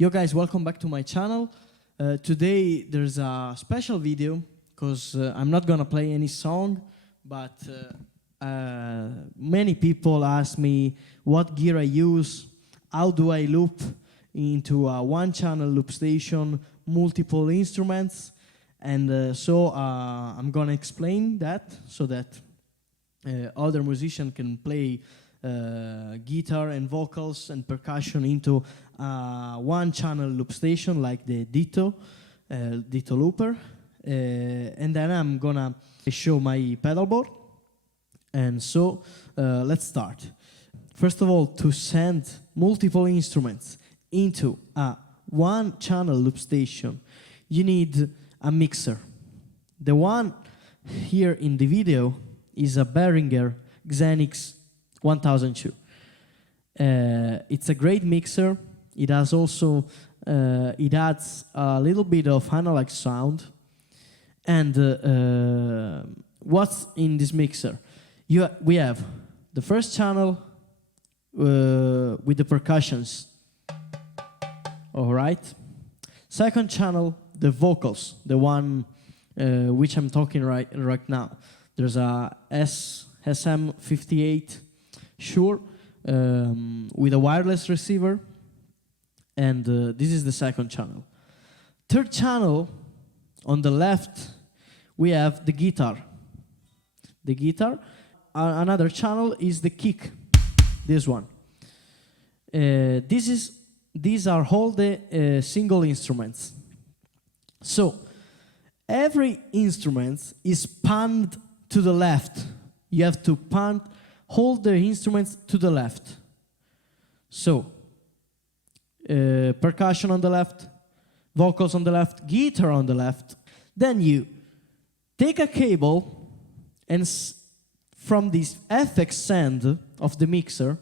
Yo guys, welcome back to my channel. Today there's a special video because I'm not gonna play any song, but many people ask me what gear I use, how do I loop into a one-channel loop station, multiple instruments, and so I'm gonna explain that so that other musicians can play guitar and vocals and percussion into one-channel loop station like the Ditto looper, and then I'm gonna show my pedalboard. And so let's start. First of all, to send multiple instruments into a one-channel loop station, you need a mixer. The one here in the video is a Behringer Xenix 1002. It's a great mixer. It has also it adds a little bit of analog sound. And what's in this mixer? We have the first channel with the percussions. All right. Second channel, the vocals, the one which I'm talking right now. There's a SM58 Shure with a wireless receiver, and this is the second channel. Third channel, on the left, we have the guitar. The guitar. Another channel is the kick, this one. These are all the single instruments. So, every instrument is panned to the left. You have to hold the instruments to the left. So, percussion on the left, vocals on the left, guitar on the left. Then you take a cable and from this FX send of the mixer,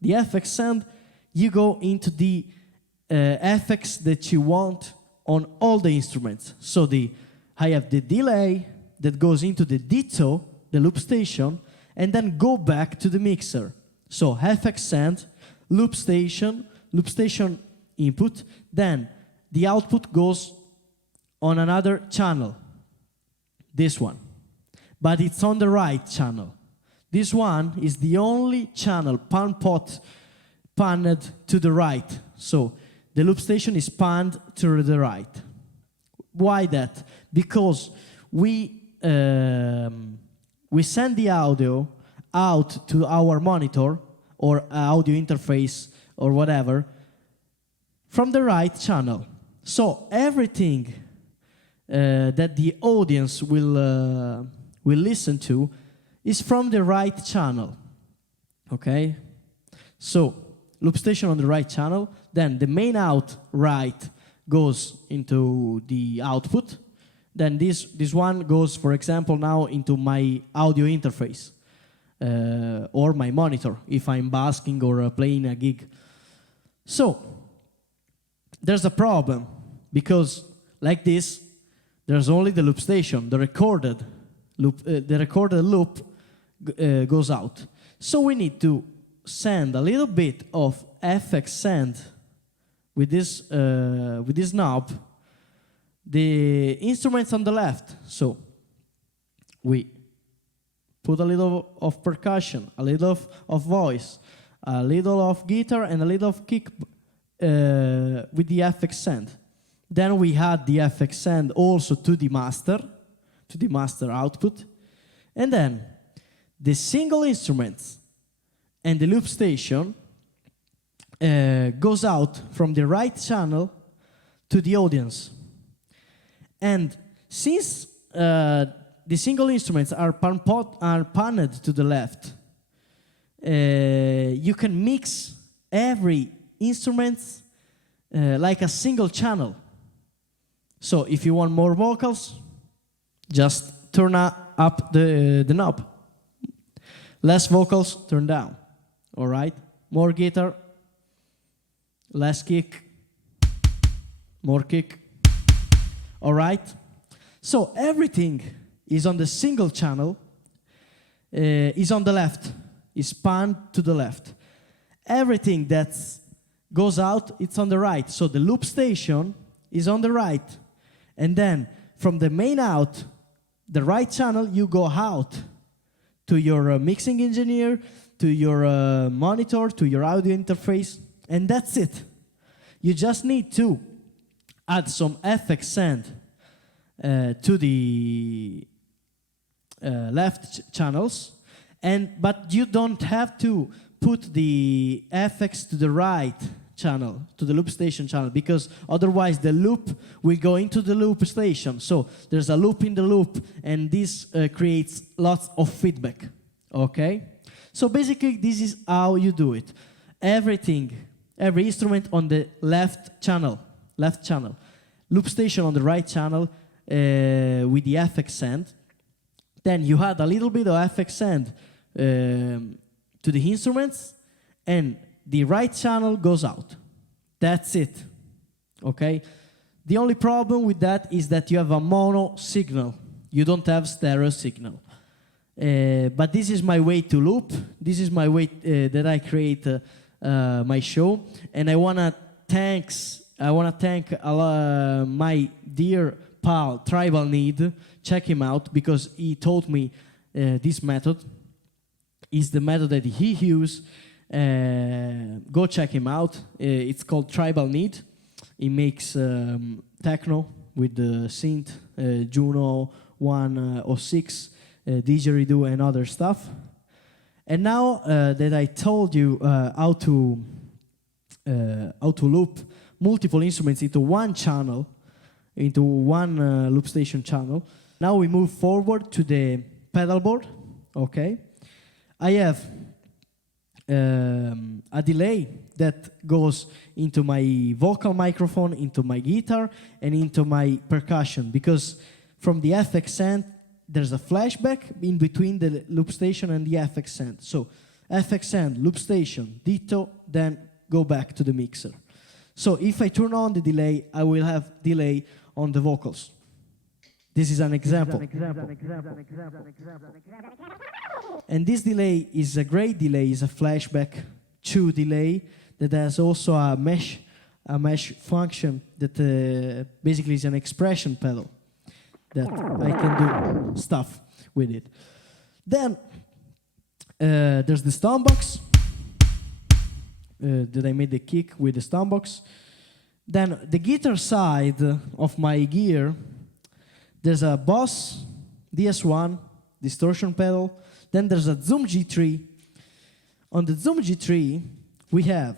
the FX send, you go into the FX that you want on all the instruments. So I have the delay that goes into the Ditto, the loop station, and then go back to the mixer. So FX send, loop station input, then the output goes on another channel, this one. But it's on the right channel. This one is the only channel panned to the right. So the loop station is panned to the right. Why that? Because we send the audio out to our monitor or audio interface or whatever from the right channel. So everything that the audience will listen to is from the right channel. Okay? So loop station on the right channel, then the main out right goes into the output. Then this one goes, for example, now into my audio interface or my monitor if I'm basking or playing a gig. So there's a problem because like this, there's only the loop station, the recorded loop goes out. So we need to send a little bit of FX send with this knob. The instruments on the left, so we put a little of percussion, a little of voice, a little of guitar, and a little of kick with the FX send. Then we add the FX send also to the master output, and then the single instruments and the loop station goes out from the right channel to the audience. And since the single instruments are panned to the left, you can mix every instrument like a single channel. So if you want more vocals, just turn up the knob. Less vocals, turn down. All right? More guitar, less kick, more kick. All right? So everything is on the single channel, is on the left, is panned to the left. Everything that's goes out, it's on the right. So the loop station is on the right. And then from the main out, the right channel, you go out to your mixing engineer, to your monitor, to your audio interface, and that's it. You just need to add some FX send to the left channels, but you don't have to put the FX to the right channel, to the loop station channel, because otherwise the loop will go into the loop station. So there's a loop in the loop, and this creates lots of feedback, okay? So basically this is how you do it. Every instrument on the left channel, loop station on the right channel with the FX send. Then you add a little bit of FX send to the instruments, and the right channel goes out. That's it, okay? The only problem with that is that you have a mono signal. You don't have stereo signal. But this is my way to loop. This is my way that I create my show. And I wanna thank my dear pal, Tribal Need. Check him out, because he taught me this method. Is the method that he used. Go check him out. It's called Tribal Need. He makes techno with the synth, Juno 106, didgeridoo and other stuff. And now that I told you how to loop multiple instruments into one channel, into one loop station channel, now we move forward to the pedalboard, okay? I have a delay that goes into my vocal microphone, into my guitar, and into my percussion, because from the FX send, there's a flashback in between the loop station and the FX send. So FX send, loop station, ditto, then go back to the mixer. So if I turn on the delay, I will have delay on the vocals. This is an example. And this delay is a great delay, is a flashback 2 delay that has also a mesh function that basically is an expression pedal that I can do stuff with it. Then there's the stomp box that I made the kick with the stomp box. Then the guitar side of my gear, there's a Boss DS1 distortion pedal. Then there's a Zoom G3. On the Zoom G3, we have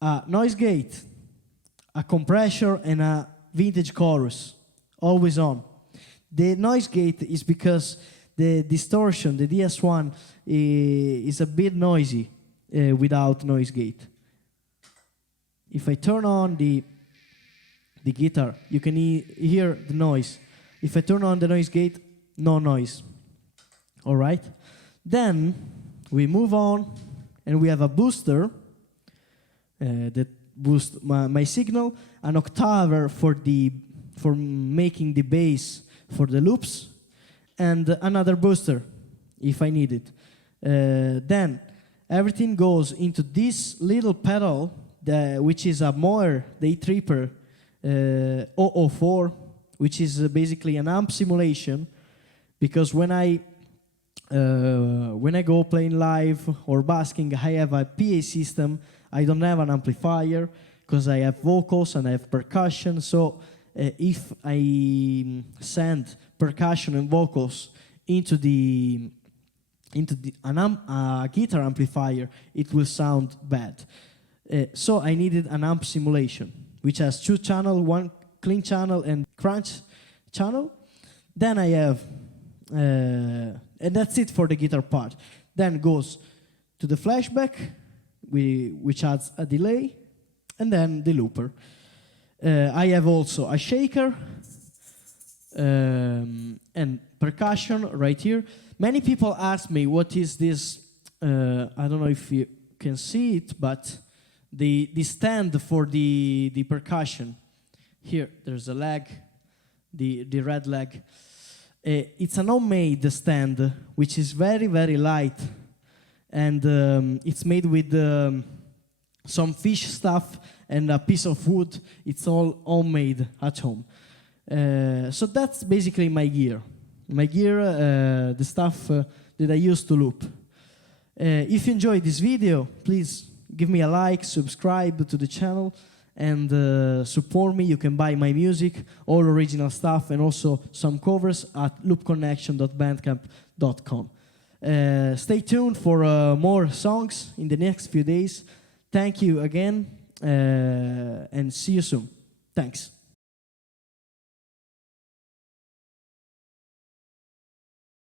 a noise gate, a compressor, and a vintage chorus, always on. The noise gate is because the distortion, the DS1, is a bit noisy without noise gate. If I turn on the guitar, you can hear the noise. If I turn on the noise gate, no noise. All right? Then we move on, and we have a booster that boosts my signal, an octaver for making the bass for the loops, and another booster if I need it. Then everything goes into this little pedal, which is a Moer Day Tripper 004, which is basically an amp simulation, because when I go playing live or basking, I have a PA system. I don't have an amplifier because I have vocals and I have percussion. So if I send percussion and vocals into a guitar amplifier, it will sound bad. So I needed an amp simulation, which has 2 channels, 1 clean channel and crunch channel. Then I have, and that's it for the guitar part. Then goes to the flashback, which adds a delay, and then the looper. I have also a shaker and percussion right here. Many people ask me, what is this? I don't know if you can see it, but the stand for the percussion. Here, there's a leg, the red leg. It's an homemade stand, which is very, very light. and it's made with some fish stuff and a piece of wood. It's all homemade at home. So that's basically my gear. My gear, the stuff that I use to loop. If you enjoyed this video, please give me a like, subscribe to the channel, and support me. You can buy my music, all original stuff, and also some covers at loopconnection.bandcamp.com. Stay tuned for more songs in the next few days. Thank you again, and see you soon. Thanks.